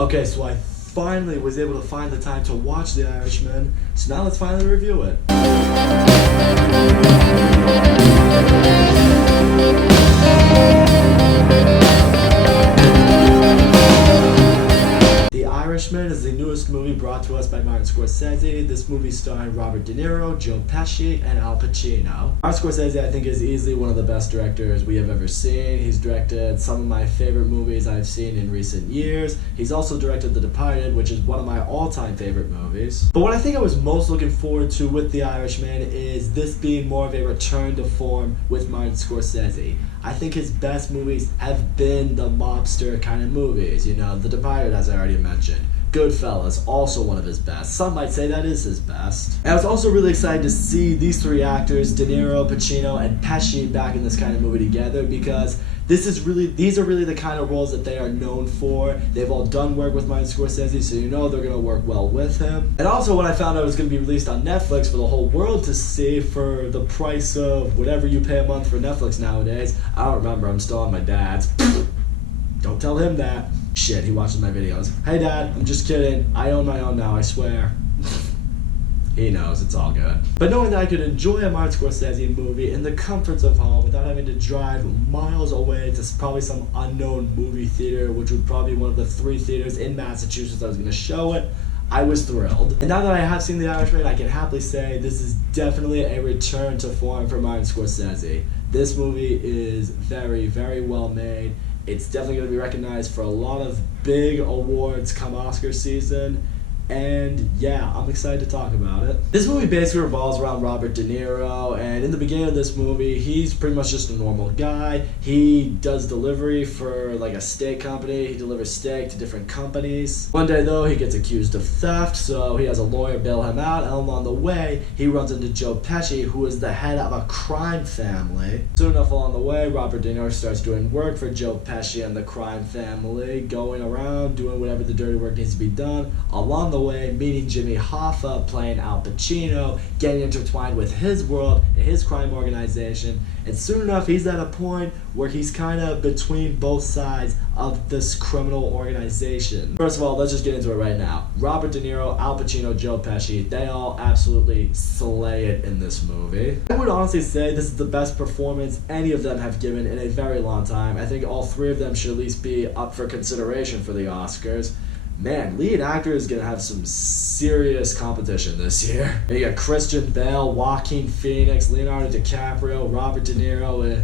Okay, so I finally was able to find the time to watch The Irishman, so now let's finally review it. The Irishman is the newest movie brought to us by Martin Scorsese. This movie starring Robert De Niro, Joe Pesci, and Al Pacino. Martin Scorsese, I think, is easily one of the best directors we have ever seen. He's directed some of my favorite movies I've seen in recent years. He's also directed The Departed, which is one of my all-time favorite movies. But what I think I was most looking forward to with The Irishman is this being more of a return to form with Martin Scorsese. I think his best movies have been the mobster kind of movies. You know, The Departed, as I already mentioned. Goodfellas, also one of his best. Some might say that is his best. And I was also really excited to see these three actors, De Niro, Pacino, and Pesci, back in this kind of movie together, because these are really the kind of roles that they are known for. They've all done work with Martin Scorsese, so you know they're going to work well with him. And also, when I found out it was going to be released on Netflix for the whole world to see for the price of whatever you pay a month for Netflix nowadays, I don't remember, I'm still on my dad's. Don't tell him that. Shit, he watches my videos. Hey Dad, I'm just kidding. I own my own now, I swear. He knows, it's all good. But knowing that I could enjoy a Martin Scorsese movie in the comforts of home without having to drive miles away to probably some unknown movie theater, which would probably be one of the 3 theaters in Massachusetts that was going to show it, I was thrilled. And now that I have seen The Irishman, I can happily say this is definitely a return to form for Martin Scorsese. This movie is very, very well made. It's definitely going to be recognized for a lot of big awards come Oscar season. And yeah, I'm excited to talk about it. This movie basically revolves around Robert De Niro, and in the beginning of this movie, he's pretty much just a normal guy. He does delivery for like a steak company. He delivers steak to different companies. One day though, he gets accused of theft, so he has a lawyer bail him out, and along the way, he runs into Joe Pesci, who is the head of a crime family. Soon enough along the way, Robert De Niro starts doing work for Joe Pesci and the crime family, going around, doing whatever the dirty work needs to be done. Along the way, meeting Jimmy Hoffa, playing Al Pacino, getting intertwined with his world and his crime organization, and soon enough he's at a point where he's kind of between both sides of this criminal organization. First of all, let's just get into it right now. Robert De Niro, Al Pacino, Joe Pesci, they all absolutely slay it in this movie. I would honestly say this is the best performance any of them have given in a very long time. I think all 3 of them should at least be up for consideration for the Oscars. Man, lead actor is going to have some serious competition this year. You got Christian Bale, Joaquin Phoenix, Leonardo DiCaprio, Robert De Niro.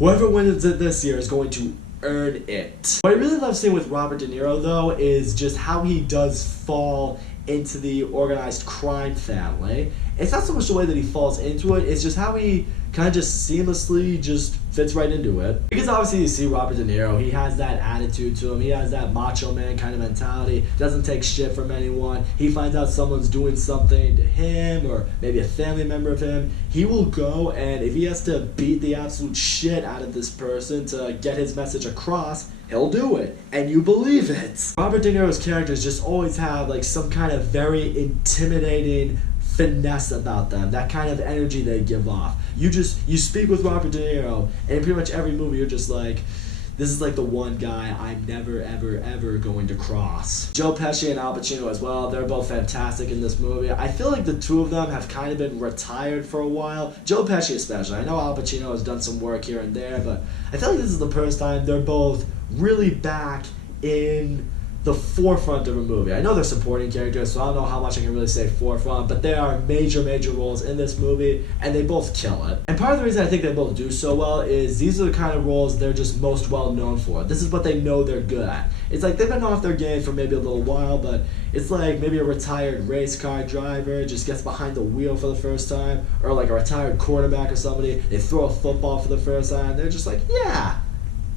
Whoever wins it this year is going to earn it. What I really love seeing with Robert De Niro, though, is just how he does fall into the organized crime family. It's not so much the way that he falls into it, it's just how he kind of just seamlessly just fits right into it. Because obviously you see Robert De Niro, he has that attitude to him, he has that macho man kind of mentality, doesn't take shit from anyone. He finds out someone's doing something to him or maybe a family member of him, he will go, and if he has to beat the absolute shit out of this person to get his message across, he'll do it, and you believe it. Robert De Niro's characters just always have like some kind of very intimidating finesse about them, that kind of energy they give off. You speak with Robert De Niro, and in pretty much every movie you're just like, this is like the one guy I'm never, ever, ever going to cross. Joe Pesci and Al Pacino as well, they're both fantastic in this movie. I feel like the 2 of them have kind of been retired for a while. Joe Pesci especially. I know Al Pacino has done some work here and there, but I feel like this is the first time they're both really back in the forefront of a movie. I know they're supporting characters, so I don't know how much I can really say forefront, but they are major, major roles in this movie, and they both kill it. And part of the reason I think they both do so well is these are the kind of roles they're just most well known for. This is what they know they're good at. It's like they've been off their game for maybe a little while, but it's like maybe a retired race car driver just gets behind the wheel for the first time, or like a retired quarterback or somebody, they throw a football for the first time, they're just like, yeah,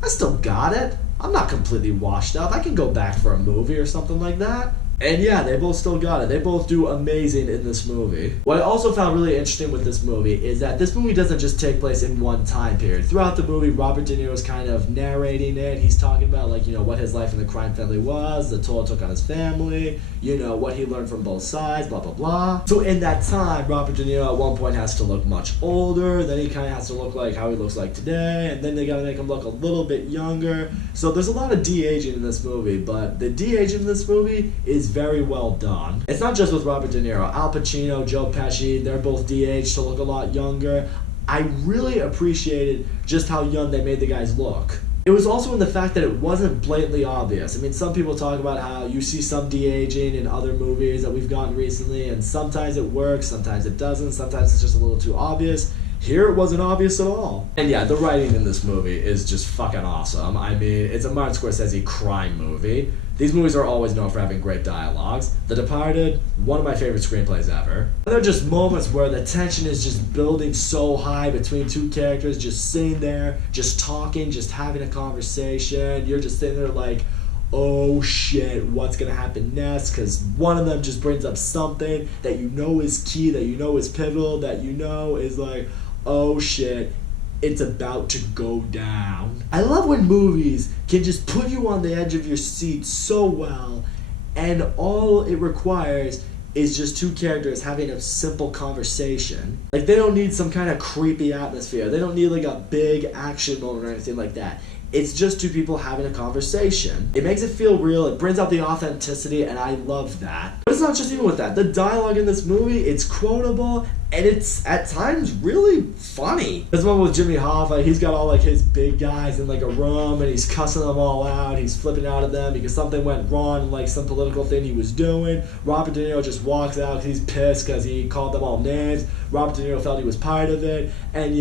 I still got it. I'm not completely washed up. I can go back for a movie or something like that. And yeah, they both still got it. They both do amazing in this movie. What I also found really interesting with this movie is that this movie doesn't just take place in one time period. Throughout the movie, Robert De Niro's kind of narrating it. He's talking about, like, what his life in the crime family was, the toll it took on his family, what he learned from both sides, blah, blah, blah. So in that time, Robert De Niro at one point has to look much older, then he kind of has to look like how he looks like today, and then they gotta make him look a little bit younger. So there's a lot of de-aging in this movie, but the de-aging in this movie is very well done. It's not just with Robert De Niro. Al Pacino, Joe Pesci, they're both de-aged to look a lot younger. I really appreciated just how young they made the guys look. It was also in the fact that it wasn't blatantly obvious. I mean, some people talk about how you see some de-aging in other movies that we've gotten recently, and sometimes it works, sometimes it doesn't, sometimes it's just a little too obvious. Here it wasn't obvious at all. And yeah, the writing in this movie is just fucking awesome. I mean, it's a Martin Scorsese crime movie. These movies are always known for having great dialogues. The Departed, one of my favorite screenplays ever. And there are just moments where the tension is just building so high between two characters, just sitting there, just talking, just having a conversation. You're just sitting there like, oh shit, what's gonna happen next? Because one of them just brings up something that is key, that is pivotal, that is like, oh shit, it's about to go down. I love when movies can just put you on the edge of your seat so well, and all it requires is just two characters having a simple conversation. Like, they don't need some kind of creepy atmosphere. They don't need like a big action moment or anything like that. It's just two people having a conversation. It makes it feel real, it brings out the authenticity, and I love that. But it's not just even with that. The dialogue in this movie, it's quotable, and it's at times really funny. There's one with Jimmy Hoffa. He's got all like his big guys in like a room, and he's cussing them all out. He's flipping out at them because something went wrong, like some political thing he was doing. Robert De Niro just walks out because he's pissed because he called them all names. Robert De Niro felt he was part of it, and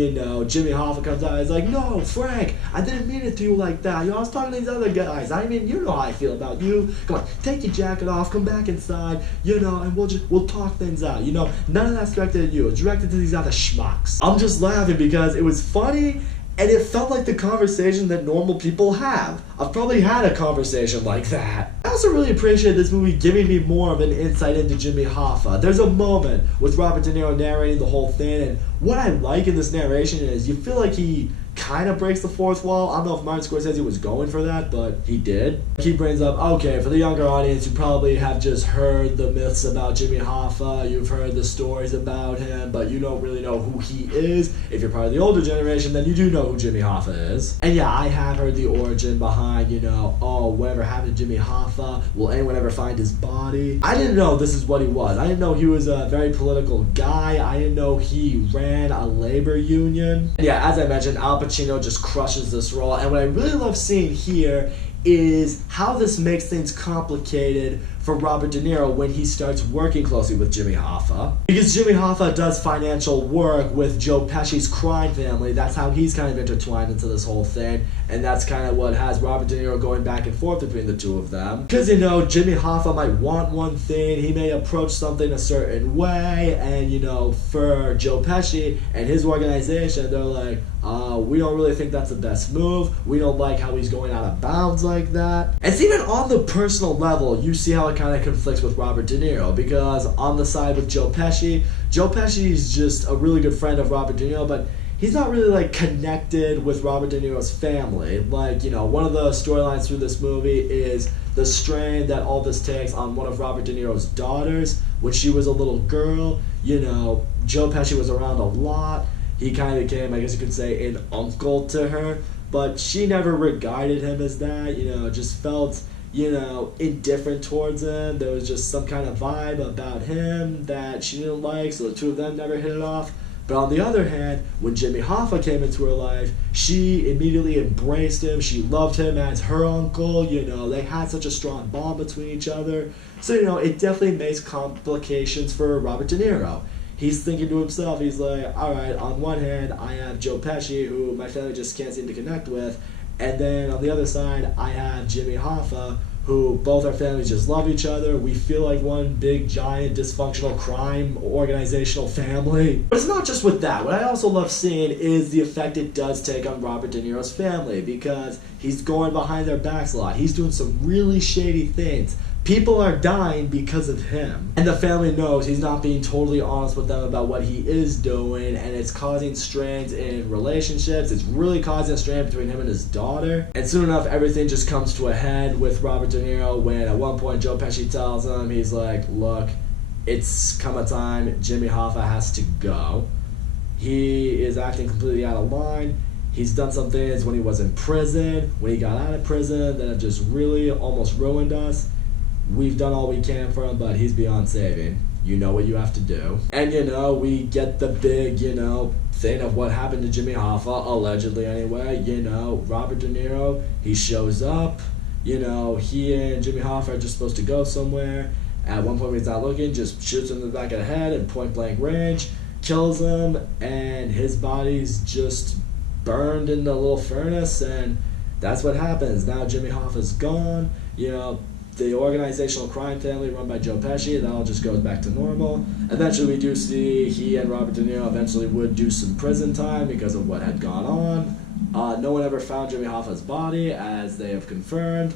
Jimmy Hoffa comes out and he's like, "No, Frank, I didn't mean it to you like that. I was talking to these other guys. I mean, you know how I feel about you. Come on, take your jacket off, come back inside, and we'll talk things out. None of that's directed at you. It's directed to these other schmucks." I'm just laughing because it was funny, and it felt like the conversation that normal people have. I've probably had a conversation like that. I also really appreciate this movie giving me more of an insight into Jimmy Hoffa. There's a moment with Robert De Niro narrating the whole thing, and what I like in this narration is you feel like he kind of breaks the fourth wall. I don't know if Martin Scorsese was going for that, but he did. He brings up, okay, for the younger audience, you probably have just heard the myths about Jimmy Hoffa, you've heard the stories about him, but you don't really know who he is. If you're part of the older generation, then you do know who Jimmy Hoffa is. And yeah, I have heard the origin behind, whatever happened to Jimmy Hoffa, will anyone ever find his body? I didn't know this is what he was. I didn't know he was a very political guy. I didn't know he ran a labor union. And yeah, as I mentioned, Al Pacino just crushes this role, and what I really love seeing here is how this makes things complicated for Robert De Niro when he starts working closely with Jimmy Hoffa. Because Jimmy Hoffa does financial work with Joe Pesci's crime family. That's how he's kind of intertwined into this whole thing, and that's kind of what has Robert De Niro going back and forth between the two of them. Because, Jimmy Hoffa might want one thing, he may approach something a certain way, and, for Joe Pesci and his organization, they're like, we don't really think that's the best move. We don't like how he's going out of bounds like that. And even on the personal level, you see how it kind of conflicts with Robert De Niro, because on the side with Joe Pesci is just a really good friend of Robert De Niro, but he's not really like connected with Robert De Niro's family. Like, one of the storylines through this movie is the strain that all this takes on one of Robert De Niro's daughters. When she was a little girl, Joe Pesci was around a lot. He kind of became, I guess you could say, an uncle to her, but she never regarded him as that, just felt, indifferent towards him. There was just some kind of vibe about him that she didn't like, so the two of them never hit it off. But on the other hand, when Jimmy Hoffa came into her life, she immediately embraced him. She loved him as her uncle. They had such a strong bond between each other. So, it definitely makes complications for Robert De Niro. He's thinking to himself, he's like, all right, on one hand, I have Joe Pesci, who my family just can't seem to connect with. And then on the other side, I have Jimmy Hoffa, who both our families just love each other. We feel like one big, giant, dysfunctional crime organizational family. But it's not just with that. What I also love seeing is the effect it does take on Robert De Niro's family, because he's going behind their backs a lot. He's doing some really shady things People are dying because of him. And the family knows he's not being totally honest with them about what he is doing, and it's causing strains in relationships. It's really causing a strain between him and his daughter. And soon enough, everything just comes to a head with Robert De Niro when at one point Joe Pesci tells him, he's like, look, it's come a time, Jimmy Hoffa has to go. He is acting completely out of line. He's done some things when he was in prison, when he got out of prison, that have just really almost ruined us. We've done all we can for him, but he's beyond saving. You know what you have to do. And, we get the big, thing of what happened to Jimmy Hoffa, allegedly anyway. Robert De Niro, he shows up. He and Jimmy Hoffa are just supposed to go somewhere. At one point when he's not looking, just shoots him in the back of the head at point blank range, kills him, and his body's just burned in the little furnace, and that's what happens. Now Jimmy Hoffa's gone. The organizational crime family run by Joe Pesci, that all just goes back to normal. Eventually we do see he and Robert De Niro eventually would do some prison time because of what had gone on. No one ever found Jimmy Hoffa's body, as they have confirmed.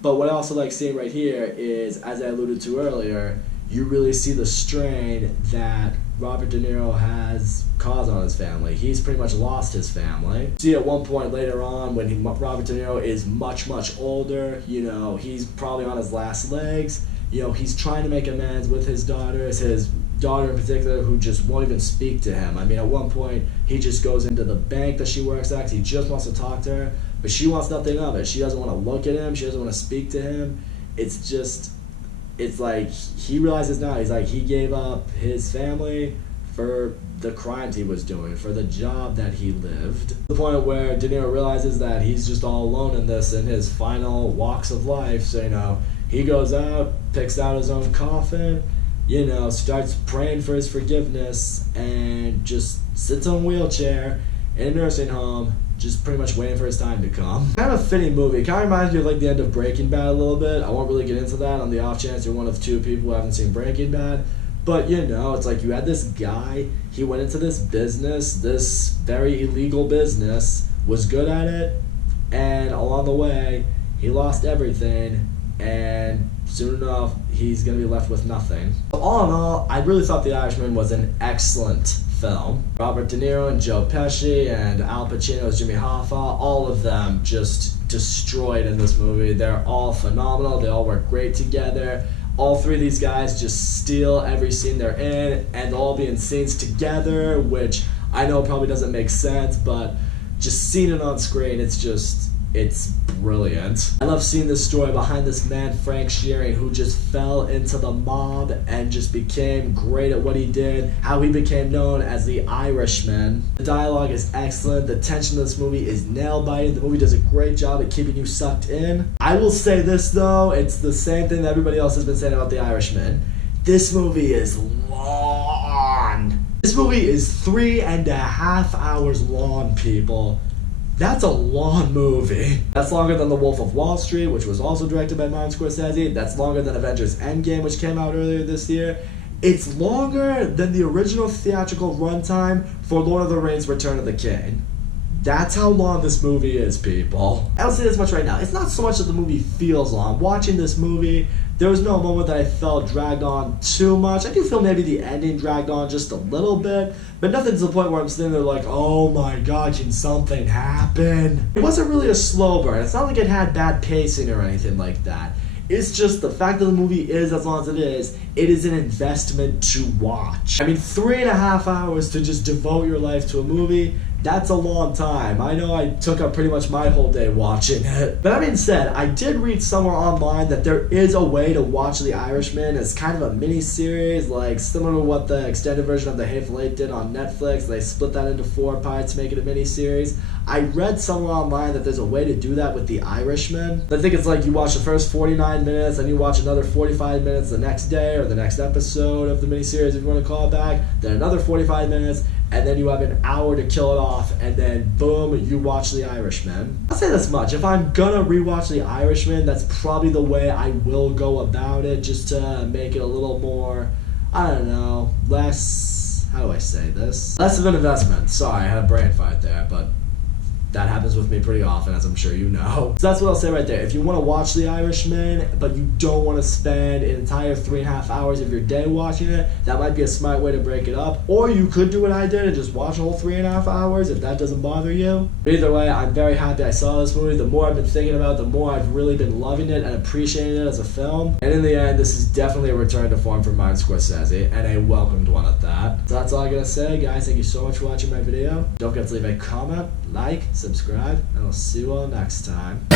But what I also like seeing right here is, as I alluded to earlier, you really see the strain that Robert De Niro has caused on his family. He's pretty much lost his family. See at one point later on when Robert De Niro is much, much older, he's probably on his last legs. He's trying to make amends with his daughters, his daughter in particular, who just won't even speak to him. At one point, he just goes into the bank that she works at. He just wants to talk to her, but she wants nothing of it. She doesn't want to look at him. She doesn't want to speak to him. It's like he realizes now, he gave up his family for the crimes he was doing, for the job that he lived. The point where De Niro realizes that he's just all alone in this in his final walks of life. So, he goes out, picks out his own coffin, starts praying for his forgiveness, and just sits on a wheelchair in a nursing home, just pretty much waiting for his time to come. Kind of a fitting movie. Kind of reminds me of the end of Breaking Bad a little bit. I won't really get into that on the off chance you're one of two people who haven't seen Breaking Bad. But it's like you had this guy, he went into this business, this very illegal business, was good at it, and along the way, he lost everything, and soon enough, he's going to be left with nothing. All in all, I really thought The Irishman was an excellent film. Robert De Niro and Joe Pesci and Al Pacino as Jimmy Hoffa, all of them just destroyed in this movie. They're all phenomenal. They all work great together. All three of these guys just steal every scene they're in, and they'll all be in scenes together, which I know probably doesn't make sense, but just seeing it on screen, it's brilliant. I love seeing this story behind this man, Frank Sheeran, who just fell into the mob and just became great at what he did, how he became known as the Irishman. The dialogue is excellent. The tension of this movie is nail-biting. The movie does a great job at keeping you sucked in. I will say this, though. It's the same thing that everybody else has been saying about the Irishman. This movie is long. This movie is 3.5 hours long, people. That's a long movie. That's longer than The Wolf of Wall Street, which was also directed by Martin Scorsese. That's longer than Avengers Endgame, which came out earlier this year. It's longer than the original theatrical runtime for Lord of the Rings: Return of the King. That's how long this movie is, people. I'll say this much right now. It's not so much that the movie feels long. Watching this movie, there was no moment that I felt dragged on too much. I do feel maybe the ending dragged on just a little bit, but nothing to the point where I'm sitting there like, oh my god, can something happen? It wasn't really a slow burn. It's not like it had bad pacing or anything like that. It's just the fact that the movie is as long as it is an investment to watch. 3.5 hours to just devote your life to a movie, that's a long time. I know I took up pretty much my whole day watching it. But that being said, I did read somewhere online that there is a way to watch The Irishman as kind of a mini-series, similar to what the extended version of The Hateful Eight did on Netflix. They split that into 4 parts to make it a mini-series. I read somewhere online that there's a way to do that with The Irishman. I think it's you watch the first 49 minutes, and you watch another 45 minutes the next day, or the next episode of the miniseries, if you want to call it back, then another 45 minutes, and then you have an hour to kill it off, and then boom, you watch The Irishman. I'll say this much, if I'm gonna rewatch The Irishman, that's probably the way I will go about it, just to make it a little more, I don't know, less, how do I say this? Less of an investment. Sorry, I had a brain fight there, but That happens with me pretty often, as I'm sure you know. So that's what I'll say right there. If you want to watch The Irishman, but you don't want to spend an entire 3.5 hours of your day watching it, that might be a smart way to break it up. Or you could do what I did and just watch a whole 3.5 hours if that doesn't bother you. But either way, I'm very happy I saw this movie. The more I've been thinking about it, the more I've really been loving it and appreciating it as a film. And in the end, this is definitely a return to form for Martin Scorsese, and a welcomed one at that. So that's all I gotta say, guys. Thank you so much for watching my video. Don't forget to leave a comment, like, subscribe, and I'll see you all next time.